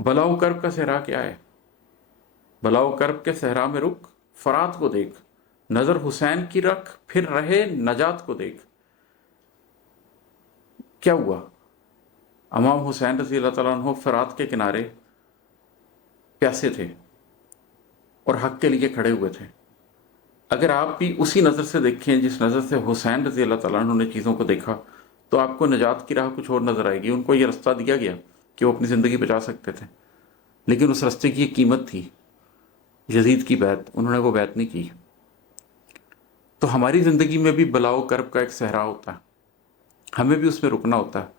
بلاؤ کرب کا صحرا کیا ہے؟ بلاؤ کرب کے صحرا میں رک، فرات کو دیکھ، نظر حسین کی رکھ، پھر رہے نجات کو دیکھ۔ کیا ہوا؟ امام حسین رضی اللہ تعالیٰ عنہ فرات کے کنارے پیاسے تھے اور حق کے لیے کھڑے ہوئے تھے۔ اگر آپ بھی اسی نظر سے دیکھیں جس نظر سے حسین رضی اللہ تعالیٰ عنہ نے چیزوں کو دیکھا، تو آپ کو نجات کی راہ کچھ اور نظر آئے گی۔ ان کو یہ رستہ دیا گیا کہ وہ اپنی زندگی بچا سکتے تھے، لیکن اس رستے کی ایک قیمت تھی، یزید کی بیعت۔ انہوں نے وہ بیعت نہیں کی۔ تو ہماری زندگی میں بھی بلاؤ کرب کا ایک صحرا ہوتا ہے، ہمیں بھی اس میں رکنا ہوتا ہے،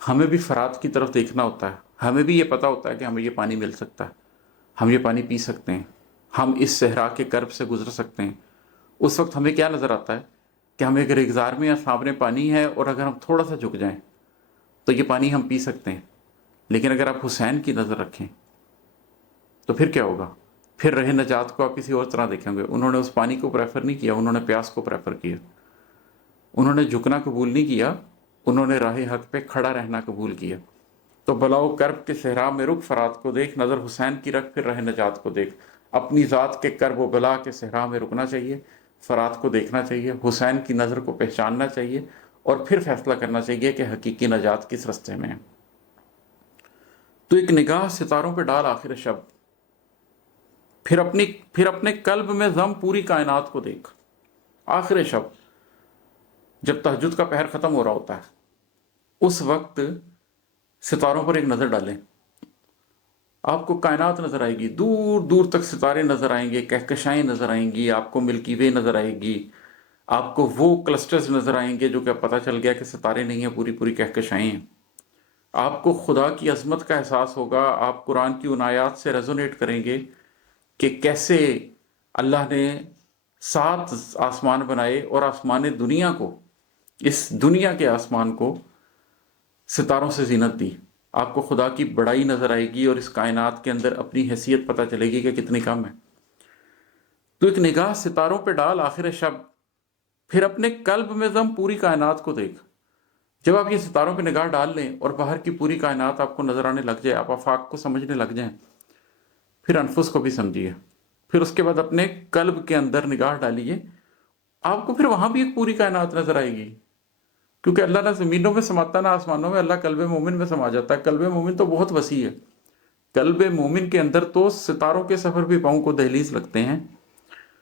ہمیں بھی فرات کی طرف دیکھنا ہوتا ہے، ہمیں بھی یہ پتہ ہوتا ہے کہ ہمیں یہ پانی مل سکتا ہے، ہم یہ پانی پی سکتے ہیں، ہم اس صحرا کے کرب سے گزر سکتے ہیں۔ اس وقت ہمیں کیا نظر آتا ہے کہ ہمیں اگر ایک میں یا سامنے پانی ہے اور اگر ہم تھوڑا سا جھک جائیں تو یہ پانی ہم پی سکتے ہیں۔ لیکن اگر آپ حسین کی نظر رکھیں تو پھر کیا ہوگا؟ پھر رہے نجات کو آپ کسی اور طرح دیکھیں گے۔ انہوں نے اس پانی کو پریفر نہیں کیا، انہوں نے پیاس کو پریفر کیا۔ انہوں نے جھکنا قبول نہیں کیا، انہوں نے راہ حق پہ کھڑا رہنا قبول کیا۔ تو بلاؤ کرب کے صحرا میں رک، فرات کو دیکھ، نظر حسین کی رکھ، پھر رہ نجات کو دیکھ۔ اپنی ذات کے کرب و بلا کے صحرا میں رکنا چاہیے، فرات کو دیکھنا چاہیے، حسین کی نظر کو پہچاننا چاہیے، اور پھر فیصلہ کرنا چاہیے کہ حقیقی نجات کس رستے میں ہے۔ تو ایک نگاہ ستاروں پہ ڈال آخر شب، پھر اپنے قلب میں ضم پوری کائنات کو دیکھ۔ آخر شب جب تہجد کا پہر ختم ہو رہا ہوتا ہے، اس وقت ستاروں پر ایک نظر ڈالیں، آپ کو کائنات نظر آئے گی، دور دور تک ستارے نظر آئیں گے، کہکشائیں نظر آئیں گی، آپ کو ملکی وے نظر آئے گی، آپ کو وہ کلسٹرز نظر آئیں گے جو کہ پتہ چل گیا کہ ستارے نہیں ہیں، پوری پوری کہکشائیں ہیں۔ آپ کو خدا کی عظمت کا احساس ہوگا، آپ قرآن کی ان آیات سے ریزونیٹ کریں گے کہ کیسے اللہ نے 7 آسمان بنائے اور آسمان دنیا کو، اس دنیا کے آسمان کو ستاروں سے زینت دی۔ آپ کو خدا کی بڑائی نظر آئے گی اور اس کائنات کے اندر اپنی حیثیت پتہ چلے گی کہ کتنی کم ہے۔ تو ایک نگاہ ستاروں پہ ڈال آخر شب، پھر اپنے قلب میں ضم پوری کائنات کو دیکھ۔ جب آپ یہ ستاروں پہ نگاہ ڈال لیں اور باہر کی پوری کائنات آپ کو نظر آنے لگ جائے، آپ آفاق کو سمجھنے لگ جائیں، پھر انفس کو بھی سمجھیے، پھر اس کے بعد اپنے قلب کے اندر نگاہ ڈالیے، آپ کو پھر وہاں بھی ایک پوری کائنات نظر آئے گی۔ کیونکہ اللہ نہ زمینوں میں سماتا نہ آسمانوں میں، اللہ قلب مومن میں سما جاتا ہے۔ قلب مومن تو بہت وسیع ہے، قلب مومن کے اندر تو ستاروں کے سفر بھی پاؤں کو دہلیز لگتے ہیں۔